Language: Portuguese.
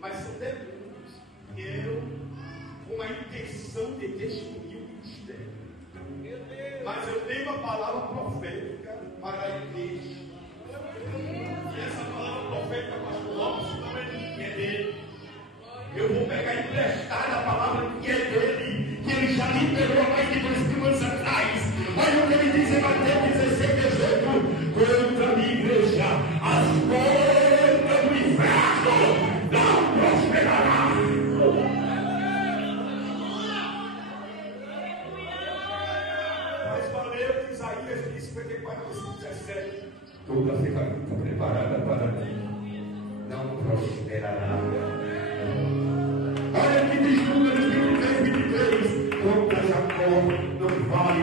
Mas são demônios. Eu, com a intenção de destruir o ministério. Mas eu tenho uma palavra profética para a igreja. E essa palavra profética, pastor Lopes, não é minha, é dele. Eu vou pegar emprestada a palavra que é dele, que ele já liberou há mais de 2000 anos atrás. Olha o que ele diz em Mateus 16, 18: contra a minha igreja, as portas do inferno não prosperarão. Mas valeu que Isaías disse 54, 17: toda ferramenta preparada para mim não prosperará. Olha que diz Números 23, 23: contra Jacó não vale